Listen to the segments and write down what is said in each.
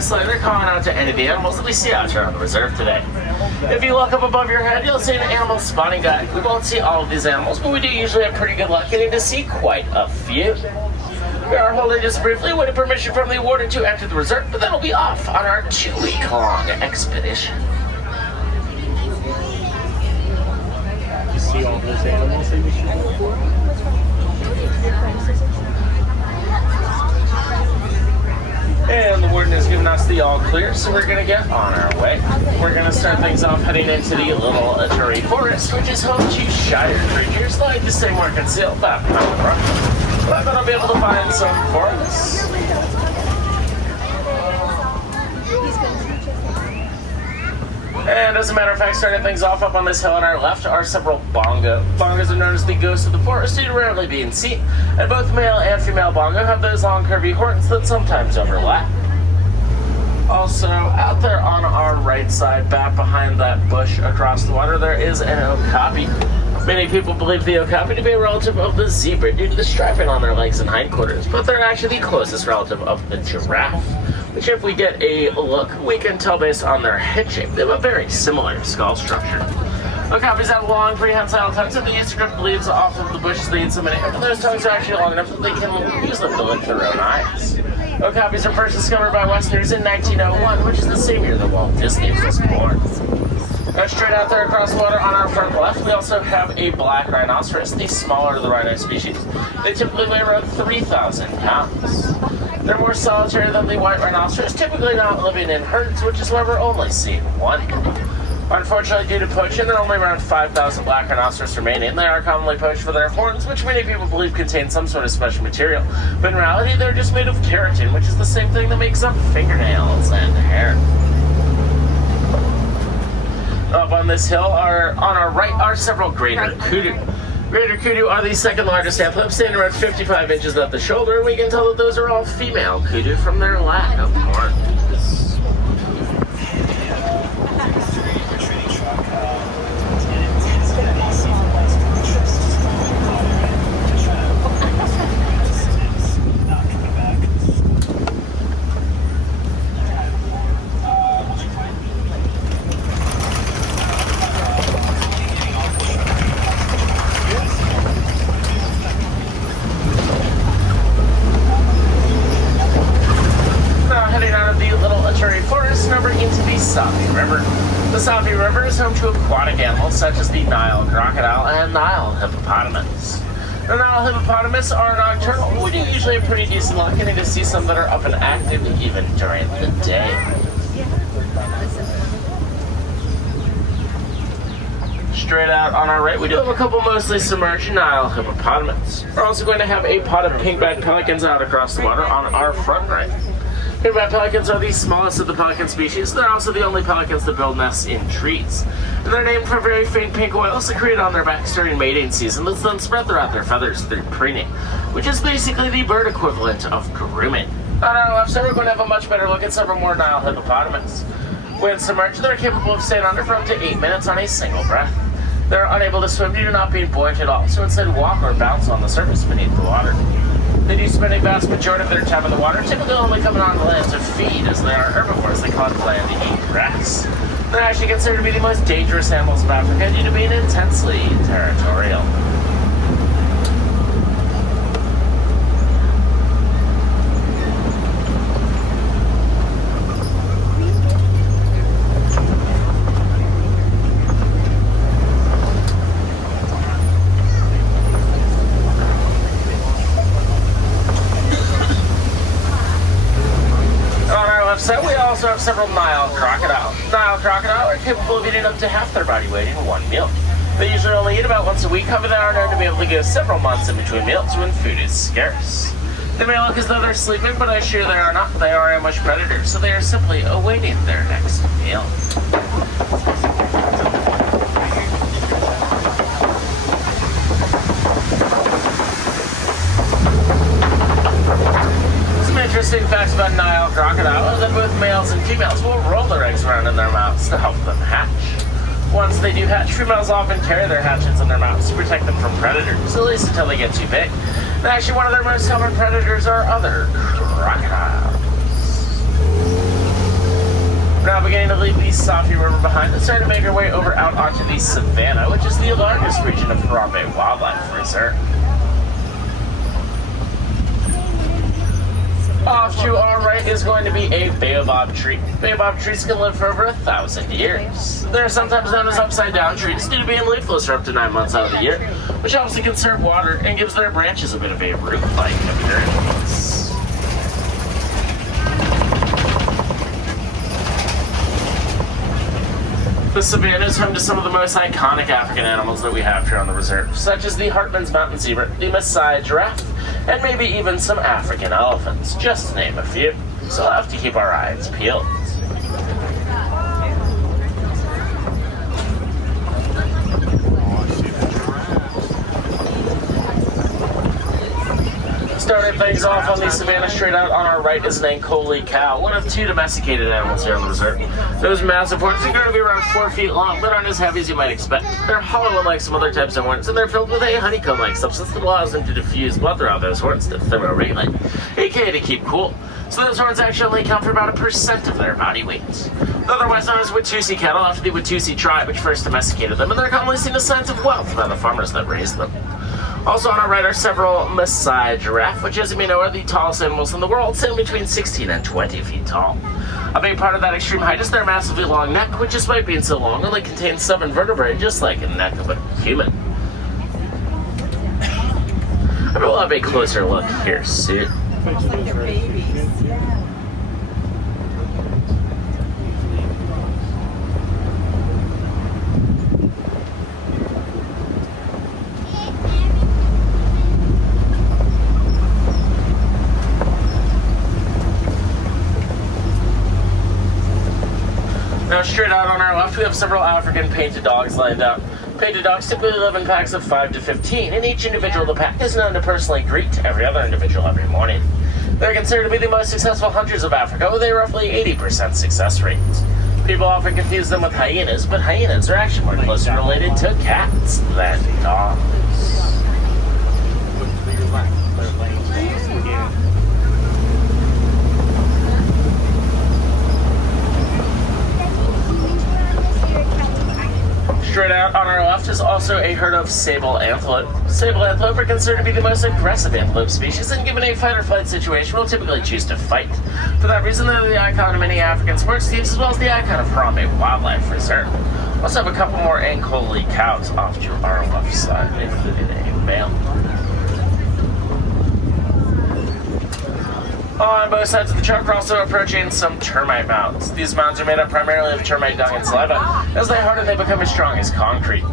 whistling, they're calling out to any of the animals that we see out here on the reserve today. If you look up above your head, you'll see an animal spotting guide. We won't see all of these animals, but we do usually have pretty good luck getting to see quite a few. We are holding just briefly, waiting permission from the warden to enter the reserve, but then we'll be off on our 2-week-long expedition. You see all those animals in the show? And the warden has given us the all clear, so we're going to get on our way. We're going to start things off heading into the Little Aturi Forest, which is home to shire creatures that like to stay more concealed back behind the rock. But I bet I'll be able to find some for us. And as a matter of fact, starting things off up on this hill on our left are several bongo. Bongos are known as the ghosts of the forest due to rarely being seen. And both male and female bongo have those long curvy horns that sometimes overlap. Also, out there on our right side, back behind that bush across the water, there is an okapi. Many people believe the okapi to be a relative of the zebra due to the striping on their legs and hindquarters, but they're actually the closest relative of the giraffe, which if we get a look, we can tell based on their head shape. They have a very similar skull structure. Okapis have long, prehensile tongues that they use to grip the leaves off of the bushes they eat so many of, and those tongues are actually long enough that they can use them to lick their own eyes. Okapis are first discovered by Westerners in 1901, which is the same year that Walt Disney was born. Straight out there across the water on our front left, we also have a black rhinoceros, the smaller of the rhino species. They typically weigh around 3,000 pounds. They're more solitary than the white rhinoceros, typically not living in herds, which is why we're only seeing one. Unfortunately, due to poaching, there are only around 5,000 black rhinoceros remaining. They are commonly poached for their horns, which many people believe contain some sort of special material. But in reality, they're just made of keratin, which is the same thing that makes up fingernails and hair. Up on this hill, on our right, are several greater kudu. Greater kudu are the second largest antelope, standing around 55 inches at the shoulder, and we can tell that those are all female kudu from their lack of horns. The river is home to aquatic animals such as the Nile crocodile and Nile hippopotamus. The Nile hippopotamus are nocturnal. We do usually have pretty decent luck getting to see some that are up and active even during the day. Straight out on our right, we do have a couple mostly submerged Nile hippopotamus. We're also going to have a pod of pink-backed pelicans out across the water on our front right. Pink-backed pelicans are the smallest of the pelican species. They're also the only pelicans that build nests in trees. And they're named for very faint pink oils secreted on their backs during mating season that's then spread throughout their feathers through preening, which is basically the bird equivalent of grooming. On our left side, we're going to have a much better look at several more Nile hippopotamus. When submerged, they're capable of staying under for up to 8 minutes on a single breath. They're unable to swim due to not being buoyant at all, so instead walk or bounce on the surface beneath the water. They do spend a vast majority of their time in the water, typically only coming on land to feed, as they are herbivores. They call it land to eat grass. They're actually considered to be the most dangerous animals of Africa due to being intensely territorial. We also have several Nile crocodile. Nile crocodile are capable of eating up to half their body weight in one meal. They usually only eat about once a week, however they are known to be able to go several months in between meals when food is scarce. They may look as though they're sleeping, but I assure they are not. They are ambush predators, so they are simply awaiting their next meal. Interesting facts about Nile crocodile is that both males and females will roll their eggs around in their mouths to help them hatch. Once they do hatch, females often carry their hatchets in their mouths to protect them from predators, at least until they get too big. And actually, one of their most common predators are other crocodiles. We're now beginning to leave the Safi River behind and starting to make our way over out onto the Savannah, which is the largest region of Harambe Wildlife Reserve. Off to our right is going to be a baobab tree. Baobab trees can live for over 1,000 years. They're sometimes known as upside-down trees due to being leafless for up to 9 months out of the year, which helps to conserve water and gives their branches a bit of a root-like appearance. The savannah is home to some of the most iconic African animals that we have here on the reserve, such as the Hartmann's mountain zebra, the Maasai giraffe, and maybe even some African elephants, just to name a few. So we'll have to keep our eyes peeled. Starting things off on the savannah straight out on our right is an Ankoli cow, one of 2 domesticated animals here on the reserve. Those massive horns are going to be around 4 feet long, but aren't as heavy as you might expect. They're hollow unlike some other types of horns, and they're filled with a honeycomb-like substance that allows them to diffuse blood throughout those horns to thermoregulate, aka to keep cool. So those horns actually only account for about 1% of their body weight. They're otherwise known as Watusi cattle after the Watusi tribe, which first domesticated them, and they're commonly seen as signs of wealth by the farmers that raised them. Also on our right are several Maasai giraffe, which as you may know are the tallest animals in the world, sitting between 16 and 20 feet tall. A big part of that extreme height is their massively long neck, which despite being so long only contains 7 vertebrae, just like the neck of a human. I bet we'll have a closer look here soon. Now straight out on our left we have several African painted dogs lined up. Painted dogs typically live in packs of 5 to 15, and each individual of the pack is known to personally greet every other individual every morning. They're considered to be the most successful hunters of Africa, with a roughly 80% success rate. People often confuse them with hyenas, but hyenas are actually more closely related to cats than dogs. Straight out on our left is also a herd of sable antelope. Sable antelope are considered to be the most aggressive antelope species, and given a fight-or-flight situation, will typically choose to fight. For that reason, they're the icon of many African sports teams, as well as the icon of Harambe Wildlife Reserve. We also have a couple more Ankoli cows off to our left side, including a male. On both sides of the truck, we're also approaching some termite mounds. These mounds are made up primarily of termite dung and saliva. As they harden, they become as strong as concrete.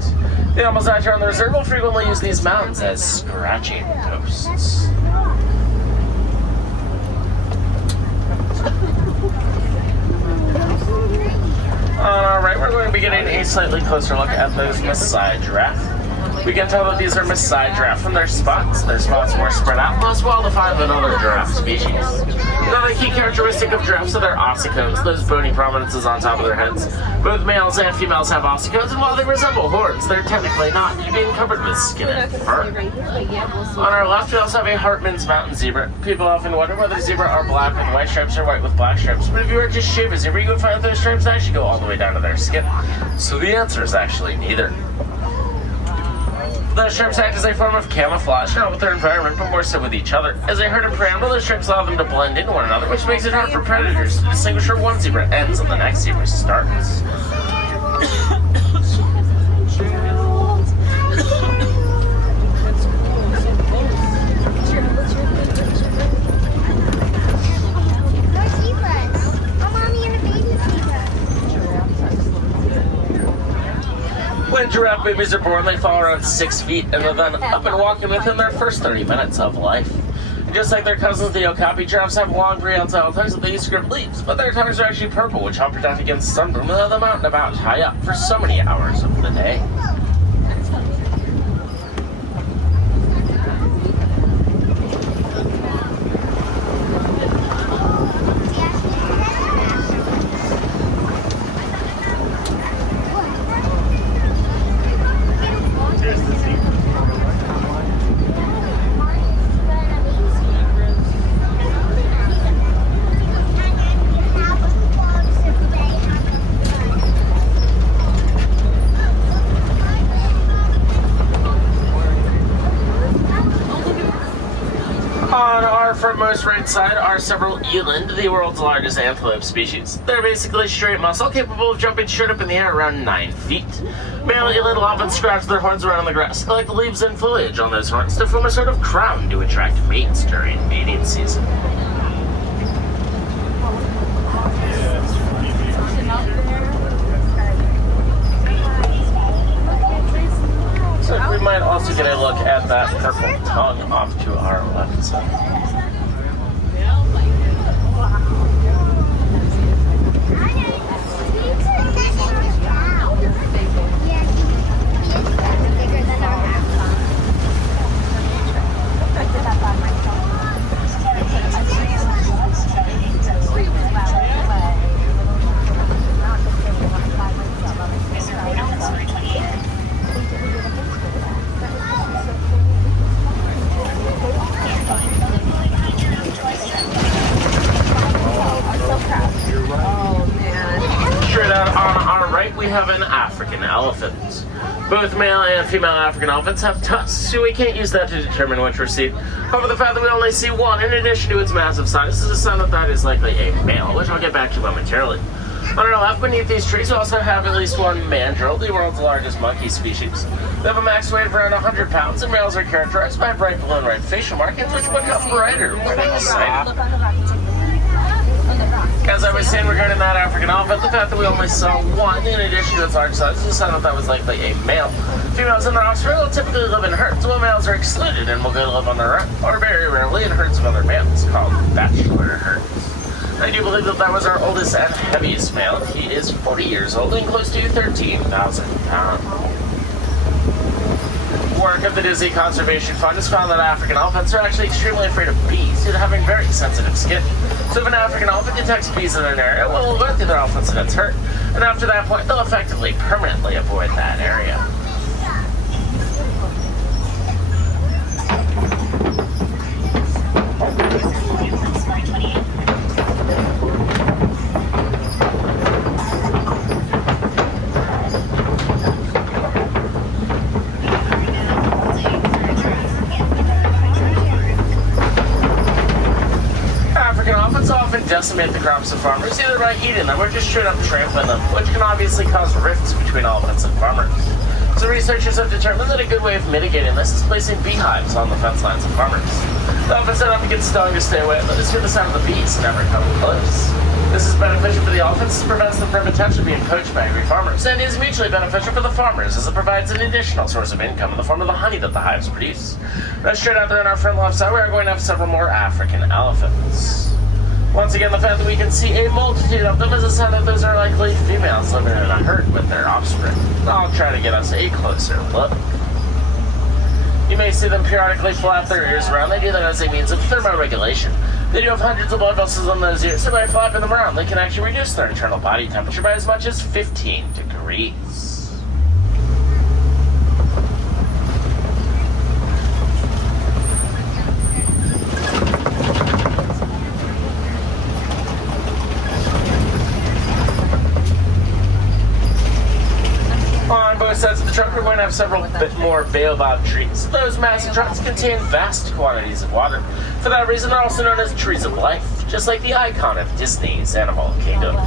The animals out here on the reserve will frequently use these mounds as scratching posts. On our right, we're going to be getting a slightly closer look at those Maasai giraffe. We can tell that these are Maasai giraffe from their spots. Their spots are more spread out, less well-defined than other giraffe species. Another key characteristic of giraffes are their ossicones, those bony prominences on top of their heads. Both males and females have ossicones, and while they resemble horns, they're technically not, being covered with skin and fur. On our left, we also have a Hartmann's mountain zebra. People often wonder whether zebra are black with white stripes or white with black stripes, but if you were to just shave a zebra, you would find that those stripes actually go all the way down to their skin. So the answer is actually neither. The stripes act as a form of camouflage, not with their environment, but more so with each other. As a herd of preamble, the stripes allow them to blend into one another, which makes it hard for predators to distinguish where one zebra ends and the next zebra starts. When giraffe babies are born, they fall around 6 feet and are then up and walking within their first 30 minutes of life. Just like their cousins, the okapi giraffes have long prehensile tongues that they use to grip leaves, but their tongues are actually purple, which help protect against sunburn when they're on the mountain about high up for so many hours of the day. this right side are several eland, the world's largest antelope species. They're basically straight muscle, capable of jumping straight up in the air around 9 feet. Male eland will often scratch their horns around on the grass, collect leaves and foliage on those horns to form a sort of crown to attract mates during mating season. So we might also get a look at that purple tongue off to our left side. We have an African elephant. Both male and female African elephants have tusks, so we can't use that to determine which we're seeing. However, the fact that we only see one, in addition to its massive size, is a sign that that is likely a male, which I'll get back to momentarily. On our left, beneath these trees, we also have at least one mandrill, the world's largest monkey species. They have a max weight of around 100 pounds, and males are characterized by bright blue and red facial markings, which become brighter when excited. As I was saying regarding that African elephant, the fact that we only saw one, in addition to its large size, is a sign that that was likely a male. Females and their offspring will typically live in herds, while males are excluded and will go to live on their own, or very rarely in herds of other males, called bachelor herds. I do believe that that was our oldest and heaviest male. He is 40 years old and close to 13,000 pounds. Work of the Disney Conservation Fund has found that African elephants are actually extremely afraid of bees due to having very sensitive skin. So if an African elephant detects bees in an area, it will alert the other elephants that it's hurt, and after that point, they'll effectively permanently avoid that area. Decimate the crops of farmers, either by eating them or just straight up trampling them, which can obviously cause rifts between elephants and farmers. So researchers have determined that a good way of mitigating this is placing beehives on the fence lines of farmers. The elephants don't have to get stung to stay away, but just hear the sound of the bees and never come close. This is beneficial for the elephants as it prevents them from potentially being poached by angry farmers, and is mutually beneficial for the farmers as it provides an additional source of income in the form of the honey that the hives produce. Now straight out there on our front left side, we are going to have several more African elephants. Once again, the fact that we can see a multitude of them is a sign that those are likely females living in a herd with their offspring. I'll try to get us a closer look. You may see them periodically flap their ears around. They do that as a means of thermoregulation. They do have hundreds of blood vessels in those ears, so by flapping them around, they can actually reduce their internal body temperature by as much as 15 degrees. On both sides of the trunk, we're going to have several bit more baobab trees. Those massive trunks contain vast quantities of water. For that reason, they're also known as trees of life, just like the icon of Disney's Animal Kingdom.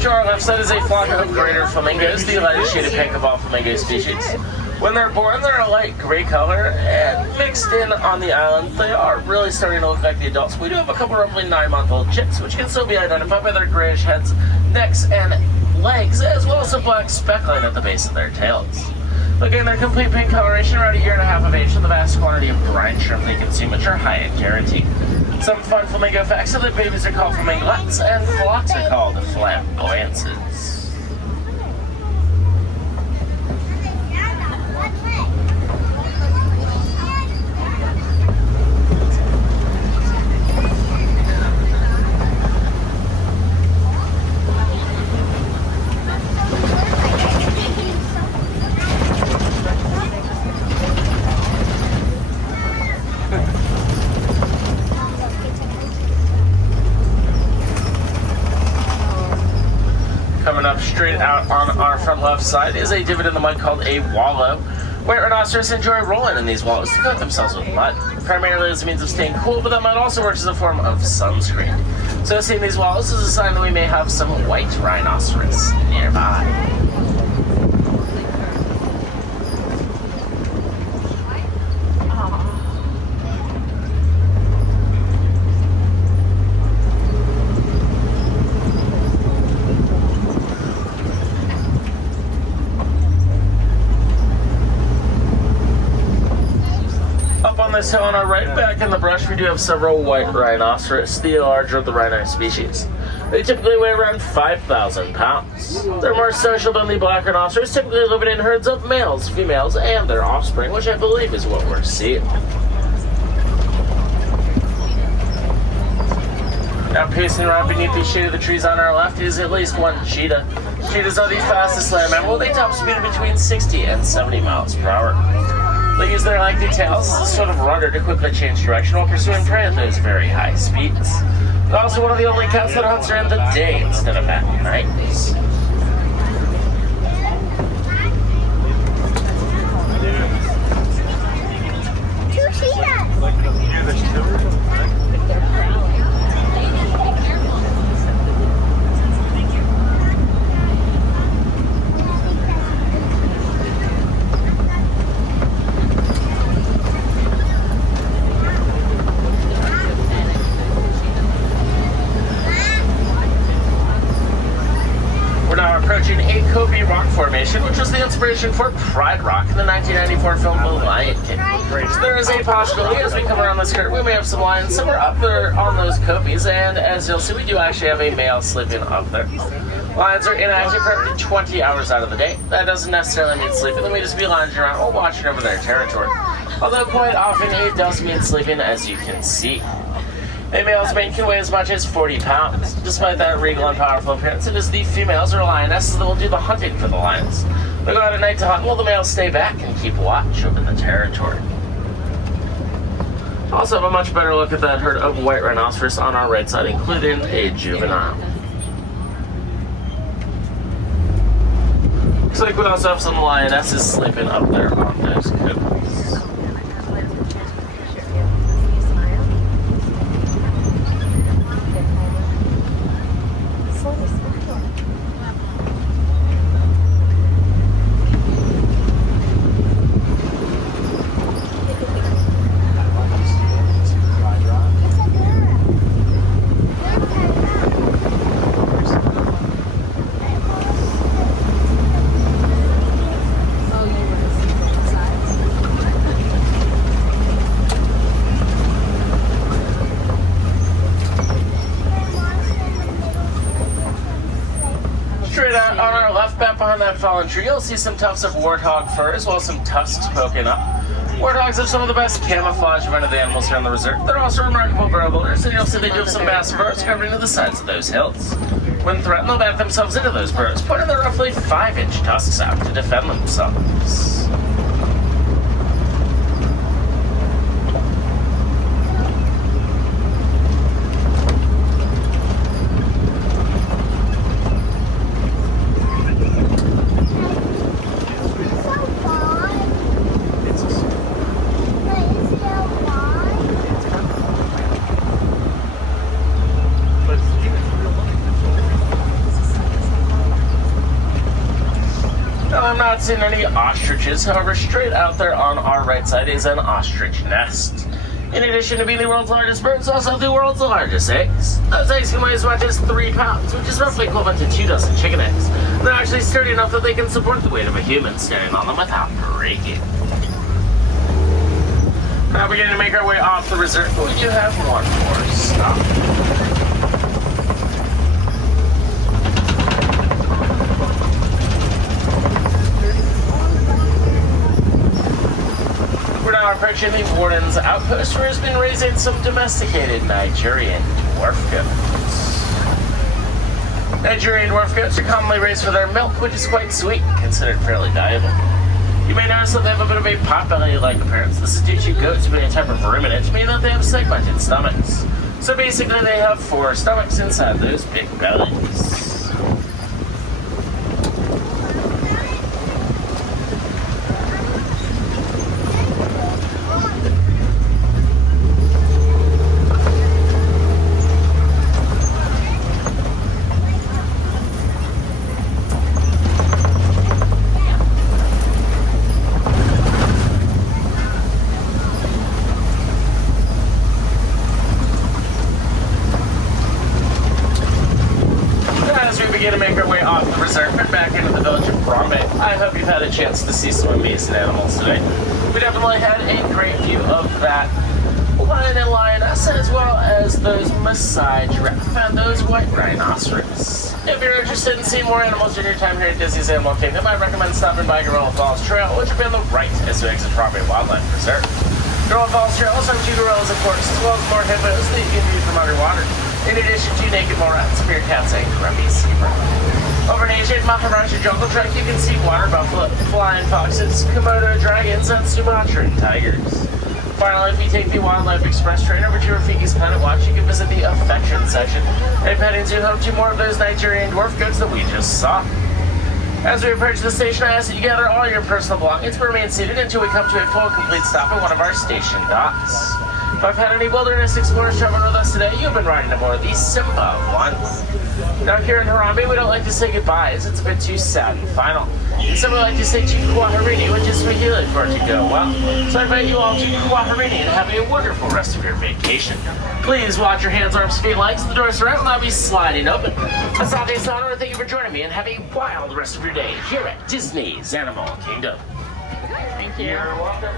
To our left side is a flock of greater flamingos, the lightest shade of pink of all flamingo species. When they're born, they're a light gray color, and mixed in on the island, they are really starting to look like the adults. We do have a couple roughly 9-month-old chicks, which can still be identified by their grayish heads, necks, and legs, as well as a black speckline at the base of their tails. Looking at their complete pink coloration around 1.5 years of age from the vast quantity of brine shrimp they consume, which are high in carotene. Some fun flamingo facts are that babies are called flamingolettes and flocks are called flamboyances. Coming up straight out on our front left side is a divot in the mud called a wallow. White rhinoceros enjoy rolling in these wallows to coat themselves with mud, primarily as a means of staying cool, but that mud also works as a form of sunscreen. So seeing these wallows is a sign that we may have some white rhinoceros nearby. This hill on our right, back in the brush, we do have several white rhinoceros, the larger of the rhino species. They typically weigh around 5,000 pounds. They're more social than the black rhinoceros, typically living in herds of males, females, and their offspring, which I believe is what we're seeing. Now pacing around beneath the shade of the trees on our left is at least one cheetah. Cheetahs are the fastest land mammal. They top speed of between 60 and 70 miles per hour. They use their lengthy tails as a sort of rudder to quickly change direction while pursuing prey at those very high speeds. They're also one of the only cats that hunts during the day instead of at night. Two cheetahs! Formation, which was the inspiration for Pride Rock in the 1994 film The Lion King. So there is a possibility as we come around this curve, we may have some lions somewhere up there on those copies, and as you'll see, we do actually have a male sleeping up there. Lions are inactive for up to 20 hours out of the day. That doesn't necessarily mean sleeping, they may just be lounging around or watching over their territory. Although quite often it does mean sleeping, as you can see. A male's mate can weigh as much as 40 pounds. Despite that regal and powerful appearance, it is the females or lionesses that will do the hunting for the lions. They go out at night to hunt while the males stay back and keep watch over the territory. Also have a much better look at that herd of white rhinoceros on our right side, including a juvenile. Looks like we also have some lionesses sleeping up there on those coats. Behind that fallen tree, you'll see some tufts of warthog fur as well as some tusks poking up. Warthogs have some of the best camouflage of any of the animals here on the reserve. They're also remarkable burrow builders, and you'll see they do have some massive burrows covering to the sides of those hills. When threatened, they'll back themselves into those burrows, putting their roughly 5-inch tusks out to defend themselves. I'm not seeing any ostriches, however, straight out there on our right side is an ostrich nest. In addition to being the world's largest birds, also the world's largest eggs. Those eggs can weigh as much as 3 pounds, which is roughly equivalent to 2 dozen chicken eggs. They're actually sturdy enough that they can support the weight of a human standing on them without breaking. Now we're beginning to make our way off the reserve, but we do have one more stop. We're approaching the Warden's outpost, where has been raising some domesticated Nigerian dwarf goats. Nigerian dwarf goats are commonly raised for their milk, which is quite sweet and considered fairly valuable. You may notice that they have a bit of a pot-belly-like appearance. This is due to goats being a type of ruminant, meaning that they have segmented stomachs. So basically they have 4 stomachs inside those big bellies. begin to make our way off the reserve and back into the village of Brombe. I hope you've had a chance to see some amazing animals today. We definitely had a great view of that lion and lioness, as well as those Maasai giraffe and those white rhinoceros. If you're interested in seeing more animals during your time here at Disney's Animal Kingdom, I recommend stopping by Gorilla Falls Trail, which will be on the right as you exit Property Wildlife Reserve. Gorilla Falls Trail also have 2 gorillas, of course, as well as more hippos that you can view from underwater, in addition to naked morons, meerkats, and grumpy zebra. Over in Asia, Maharaja Jungle Trek, you can see water buffalo, flying foxes, Komodo dragons, and Sumatran tigers. Finally, if you take the Wildlife Express train over to Rafiki's Planet Watch, you can visit the Affection section and head into home to more of those Nigerian dwarf goods that we just saw. As we approach the station, I ask that you gather all your personal belongings but remain seated until we come to a full, complete stop at one of our station docks. If I've had any wilderness explorers traveling with us today, you've been riding aboard the Simba ones. Now here in Harambe, we don't like to say goodbyes, it's a bit too sad and final. Instead, we like to say to Kwaherini, which is Swahili for to go well. So I invite you all to Kwaherini and have a wonderful rest of your vacation. Please watch your hands, arms, feet, legs. The doors are out and I'll be sliding open. Asante Sana, thank you for joining me and have a wild rest of your day here at Disney's Animal Kingdom. Thank you. You're welcome.